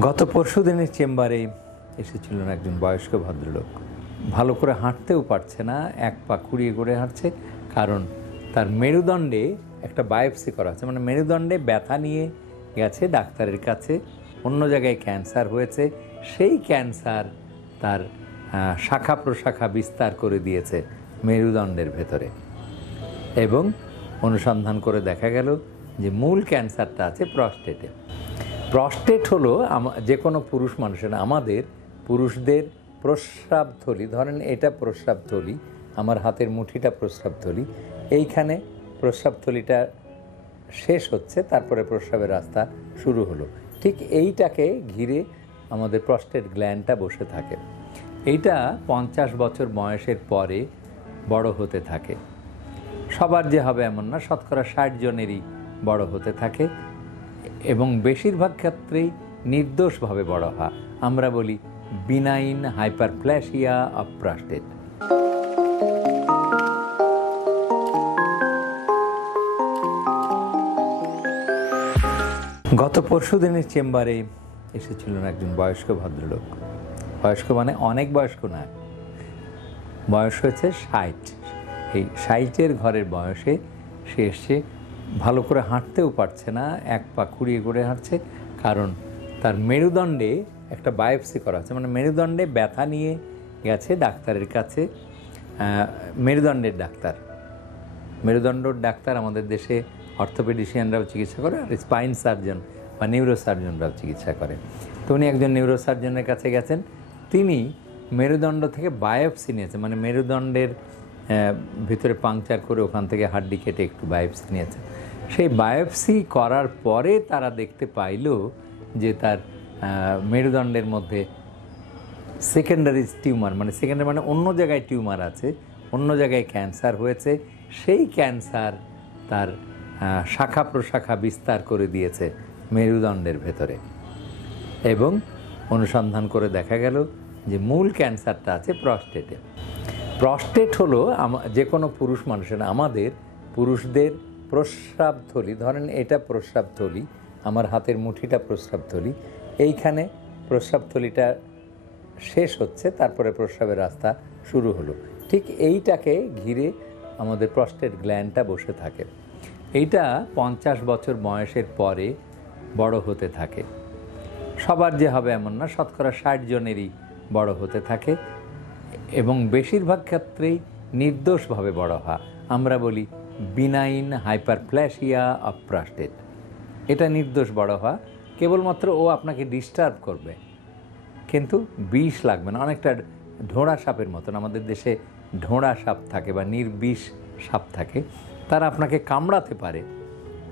গত পরশুদিনের চেম্বারে এসেছিলেন একজন বয়স্ক ভদ্রলোক। ভালো করে হাঁটতেও পারছে না, এক পা খুঁড়িয়ে করে হাঁটছে, কারণ তার মেরুদণ্ডে একটা বায়োপসি করা আছে, মানে মেরুদণ্ডে ব্যথা নিয়ে গেছে ডাক্তারের কাছে। অন্য জায়গায় ক্যান্সার হয়েছে, সেই ক্যান্সার তার শাখা প্রশাখা বিস্তার করে দিয়েছে মেরুদণ্ডের ভেতরে, এবং অনুসন্ধান করে দেখা গেল যে মূল ক্যান্সারটা আছে প্রস্টেটে। প্রস্টেট হলো যে কোনো পুরুষ মানুষের, আমাদের পুরুষদের প্রস্রাবথলি, ধরেন এটা প্রস্রাবথলি, আমার হাতের মুঠিটা প্রস্রাবথলি, এইখানে প্রস্রাবথলিটা শেষ হচ্ছে, তারপরে প্রস্রাবের রাস্তা শুরু হলো, ঠিক এইটাকে ঘিরে আমাদের প্রস্টেট গ্ল্যান্ডটা বসে থাকে। এইটা 50 বছর বয়সের পরে বড় হতে থাকে। সবার যে হবে এমন না, শতকরা 60 জনেরই বড় হতে থাকে, এবং বেশিরভাগ ক্ষেত্রেই নির্দোষভাবে বড় হয়। আমরা বলি বিনাইন হাইপারপ্লেসিয়া অফ প্রস্টেট। গত পরশুদিনের চেম্বারে এসেছিলেন একজন বয়স্ক ভদ্রলোক। বয়স্ক মানে অনেক বয়স্ক না, বয়স হয়েছে 60। এই 60-এর ঘরের বয়সে সে এসছে। ভালো করে হাঁটতেও পারছে না, এক পা খুঁড়িয়ে করে হাঁটছে, কারণ তার মেরুদণ্ডে একটা বায়োপসি করা আছে, মানে মেরুদণ্ডে ব্যথা নিয়ে গেছে ডাক্তারের কাছে। মেরুদণ্ডের ডাক্তার আমাদের দেশে অর্থোপেডিশিয়ানরাও চিকিৎসা করে, আর স্পাইন সার্জন বা নিউরোসার্জনরাও চিকিৎসা করে। তো উনি একজন নিউরোসার্জনের কাছে গেছেন, তিনি মেরুদণ্ড থেকে বায়োপসি নিয়েছে, মানে মেরুদণ্ডের ভিতরে পাংচার করে ওখান থেকে হাড্ডি কেটে একটু বায়োপসি নিয়েছে। সেই বায়োপসি করার পরে তারা দেখতে পাইল যে তার মেরুদণ্ডের মধ্যে সেকেন্ডারি টিউমার, মানে সেকেন্ডারি মানে অন্য জায়গায় টিউমার আছে, অন্য জায়গায় ক্যান্সার হয়েছে, সেই ক্যান্সার তার শাখা প্রশাখা বিস্তার করে দিয়েছে মেরুদণ্ডের ভেতরে, এবং অনুসন্ধান করে দেখা গেল যে মূল ক্যান্সারটা আছে প্রস্টেটে। প্রস্টেট হলো যে কোনো পুরুষ মানুষের, আমাদের পুরুষদের প্রস্রাবথলি, ধরেন এটা প্রস্রাবথলি, আমার হাতের মুঠিটা প্রস্রাবথলি, এইখানে প্রস্রাবথলিটা শেষ হচ্ছে, তারপরে প্রস্রাবের রাস্তা শুরু হলো, ঠিক এইটাকে ঘিরে আমাদের প্রস্টেট গ্ল্যান্ডটা বসে থাকে। এইটা 50 বছর বয়সের পরে বড় হতে থাকে। সবার যে হবে এমন না, শতকরা 60 জনেরই বড় হতে থাকে, এবং বেশিরভাগ ক্ষেত্রেই নির্দোষভাবে বড় হয়। আমরা বলি বিনাইন হাইপারপ্লেসিয়া অফ প্রস্টেট। এটা নির্দোষ বড় হয়, কেবলমাত্র ও আপনাকে ডিস্টার্ব করবে, কিন্তু বিষ লাগবে না। অনেকটা ঢোঁড়া সাপের মতন, আমাদের দেশে ঢোঁড়া সাপ থাকে বা নির্বিষ সাপ থাকে, তারা আপনাকে কামড়াতে পারে,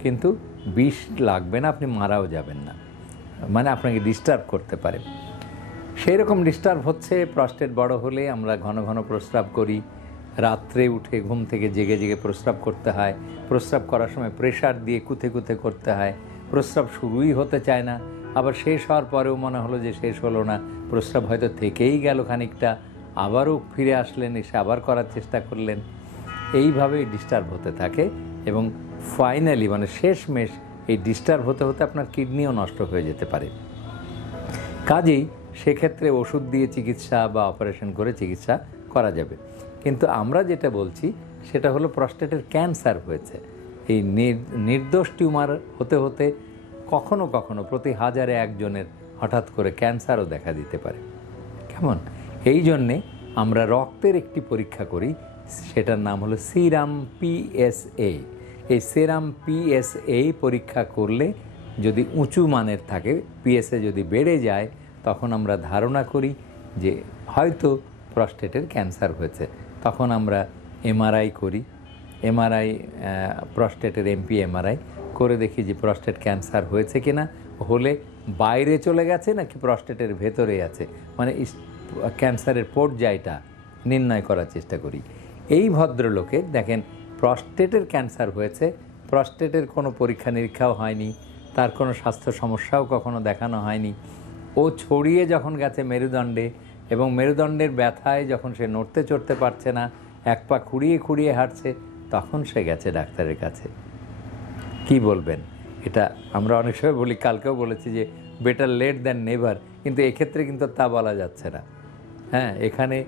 কিন্তু বিষ লাগবে না, আপনি মারাও যাবেন না, মানে আপনাকে ডিস্টার্ব করতে পারে। সেই রকম ডিস্টার্ব হচ্ছে প্রস্টেট বড় হলে। আমরা ঘন ঘন প্রস্রাব করি, রাত্রে উঠে ঘুম থেকে জেগে জেগে প্রস্রাব করতে হয়, প্রস্রাব করার সময় প্রেশার দিয়ে কুথে কুথে করতে হয়, প্রস্রাব শুরুই হতে চায় না, আবার শেষ হওয়ার পরেও মনে হলো যে শেষ হলো না, প্রস্রাব হয়তো থেকেই গেল খানিকটা, আবারও ফিরে আসলেন, এসে আবার করার চেষ্টা করলেন, এইভাবেই ডিস্টার্ব হতে থাকে, এবং ফাইনালি মানে শেষমেশ এই ডিস্টার্ব হতে হতে আপনার কিডনিও নষ্ট হয়ে যেতে পারে। কাজেই সেক্ষেত্রে ওষুধ দিয়ে চিকিৎসা বা অপারেশন করে চিকিৎসা করা যাবে, কিন্তু আমরা যেটা বলছি সেটা হলো প্রস্টেটের ক্যান্সার হয়েছে। এই নির্দোষ টিউমার হতে হতে কখনো কখনো প্রতি 1000-এ একজনের হঠাৎ করে ক্যান্সারও দেখা দিতে পারে। কেমন? এই জন্যে আমরা রক্তের একটি পরীক্ষা করি, সেটার নাম হলো সিরাম PSA। এই সিরাম PSA পরীক্ষা করলে যদি উঁচু মানের থাকে, PSA যদি বেড়ে যায়, তখন আমরা ধারণা করি যে হয়তো প্রস্টেটের ক্যান্সার হয়েছে। তখন আমরা MRI করি, প্রস্টেটের MRI করে দেখি যে প্রস্টেট ক্যান্সার হয়েছে কিনা, হলে বাইরে চলে গেছে নাকি প্রস্টেটের ভেতরে আছে, মানে ক্যান্সারের পর্যায়টা নির্ণয় করার চেষ্টা করি। এই ভদ্রলোকের দেখেন প্রস্টেটের ক্যান্সার হয়েছে, প্রস্টেটের কোনো পরীক্ষা নিরীক্ষাও হয়নি, তার কোনো স্বাস্থ্য সমস্যাও কখনো দেখানো হয়নি, ও ছড়িয়ে যখন গেছে মেরুদণ্ডে, এবং মেরুদণ্ডের ব্যথায় যখন সে নড়তে চড়তে পারছে না, এক পা খুঁড়িয়ে খুঁড়িয়ে হাঁটছে, তখন সে গেছে ডাক্তারের কাছে। কি বলবেন? এটা আমরা অনেক সময় বলি, কালকেও বলেছি যে বেটার লেট দ্যান নেভার, কিন্তু এক্ষেত্রে কিন্তু তা বলা যাচ্ছে না। হ্যাঁ, এখানে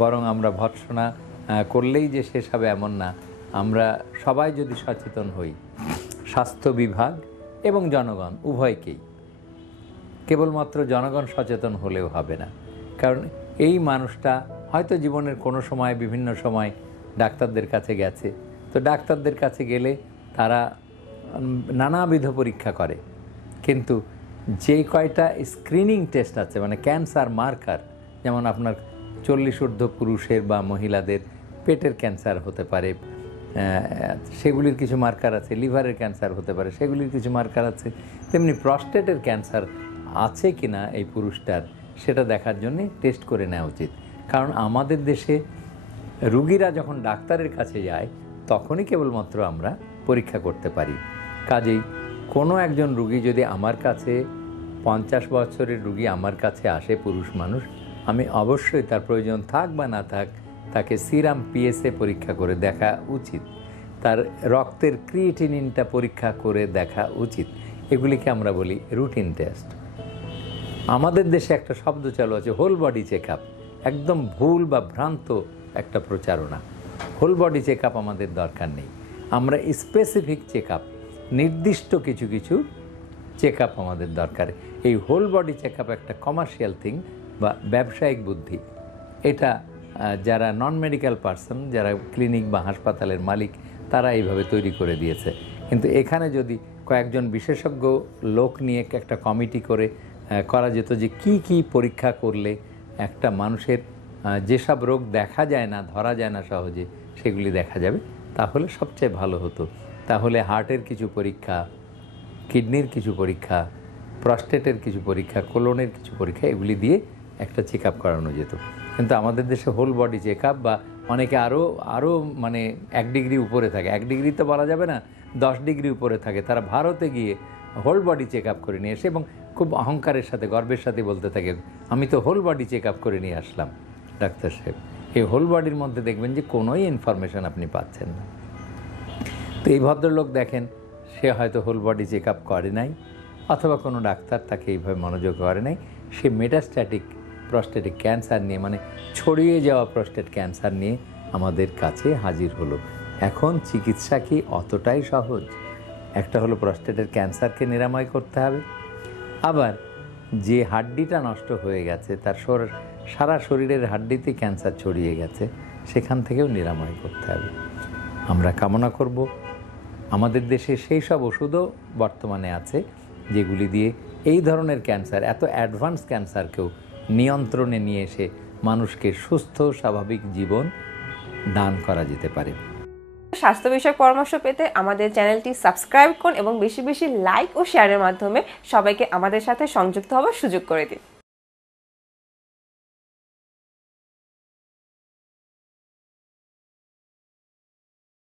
বরং আমরা ভর্ৎসনা করলেই যে শেষ হবে এমন না। আমরা সবাই যদি সচেতন হই, স্বাস্থ্য বিভাগ এবং জনগণ উভয়কেই, কেবলমাত্র জনগণ সচেতন হলেও হবে না। কারণ এই মানুষটা হয়তো জীবনের কোনো সময় বিভিন্ন সময় ডাক্তারদের কাছে গেছে, তো ডাক্তারদের কাছে গেলে তারা নানাবিধ পরীক্ষা করে, কিন্তু যে কয়টা স্ক্রিনিং টেস্ট আছে, মানে ক্যান্সার মার্কার, যেমন আপনার 40 ঊর্ধ্ব পুরুষের বা মহিলাদের পেটের ক্যান্সার হতে পারে, সেগুলির কিছু মার্কার আছে, লিভারের ক্যান্সার হতে পারে, সেগুলির কিছু মার্কার আছে, তেমনি প্রস্টেটের ক্যান্সার আছে কি না এই পুরুষটার, সেটা দেখার জন্যে টেস্ট করে নেওয়া উচিত। কারণ আমাদের দেশে রুগীরা যখন ডাক্তারের কাছে যায় তখনই কেবলমাত্র আমরা পরীক্ষা করতে পারি। কাজেই কোনো একজন রুগী যদি আমার কাছে 50 বছরের রুগী আমার কাছে আসে, পুরুষ মানুষ, আমি অবশ্যই তার প্রয়োজন থাক বা না থাক তাকে সিরাম পিএসএ পরীক্ষা করে দেখা উচিত, তার রক্তের ক্রিয়েটিনিনটা পরীক্ষা করে দেখা উচিত। এগুলিকে আমরা বলি রুটিন টেস্ট। আমাদের দেশে একটা শব্দ চালু আছে, হোল বডি চেক আপ। একদম ভুল বা ভ্রান্ত একটা প্রচারণা। হোল বডি চেক আপ আমাদের দরকার নেই। আমরা স্পেসিফিক চেক আপ, নির্দিষ্ট কিছু কিছু চেক আপ আমাদের দরকার। এই হোল বডি চেক আপ একটা কমার্শিয়াল থিং বা ব্যবসায়িক বুদ্ধি। এটা যারা নন মেডিকেল পার্সন, যারা ক্লিনিক বা হাসপাতালের মালিক, তারা এইভাবে তৈরি করে দিয়েছে। কিন্তু এখানে যদি কয়েকজন বিশেষজ্ঞ লোক নিয়ে একটা কমিটি করে করা যেত যে কি কি পরীক্ষা করলে একটা মানুষের যেসব রোগ দেখা যায় না, ধরা যায় না সহজে, সেগুলি দেখা যাবে, তাহলে সবচেয়ে ভালো হতো। তাহলে হার্টের কিছু পরীক্ষা, কিডনির কিছু পরীক্ষা, প্রস্টেটের কিছু পরীক্ষা, কোলনের কিছু পরীক্ষা, এগুলি দিয়ে একটা চেক আপ করানো যেত। কিন্তু আমাদের দেশে হোল বডি চেক আপ, বা অনেকে আরও মানে 1 ডিগ্রি উপরে থাকে, 1 ডিগ্রি তো বলা যাবে না, 10 ডিগ্রি উপরে থাকে, তারা ভারতে গিয়ে হোল বডি চেক আপ করে নিয়ে এসে এবং খুব অহংকারের সাথে, গর্বের সাথে বলতে থাকে, আমি তো হোল বডি চেক আপ করে নিয়ে আসলাম। ডাক্তার সাহেব, এই হোল বডির মধ্যে দেখবেন যে কোনোই ইনফরমেশন আপনি পাচ্ছেন না। তো এই ভদ্রলোক দেখেন, সে হয়তো হোল বডি চেক আপ করে নাই, অথবা কোনো ডাক্তার তাকে এইভাবে মনোযোগ করে নাই, সে মেটাস্ট্যাটিক প্রস্টেটিক ক্যান্সার নিয়ে, মানে ছড়িয়ে যাওয়া প্রস্টেট ক্যান্সার নিয়ে আমাদের কাছে হাজির হলো। এখন চিকিৎসা কি অতটাই সহজ? একটা হলো প্রস্টেটের ক্যান্সারকে নিরাময় করতে হবে, আবার যে হাড্ডিটা নষ্ট হয়ে গেছে, তার সারা শরীরের হাড্ডিতে ক্যান্সার ছড়িয়ে গেছে, সেখান থেকেও নিরাময় করতে হবে। আমরা কামনা করব আমাদের দেশে সেই সব ওষুধও বর্তমানে আছে যেগুলি দিয়ে এই ধরনের ক্যান্সার, এত অ্যাডভান্স ক্যান্সারকেও নিয়ন্ত্রণে নিয়ে এসে মানুষকে সুস্থ স্বাভাবিক জীবন দান করা যেতে পারে। স্বাস্থ্য বিষয়ক পরামর্শ পেতে আমাদের চ্যানেলটি সাবস্ক্রাইব করুন এবং বেশি বেশি লাইক ও শেয়ারের মাধ্যমে সবাইকে আমাদের সাথে সংযুক্ত হওয়ার সুযোগ করে দিন।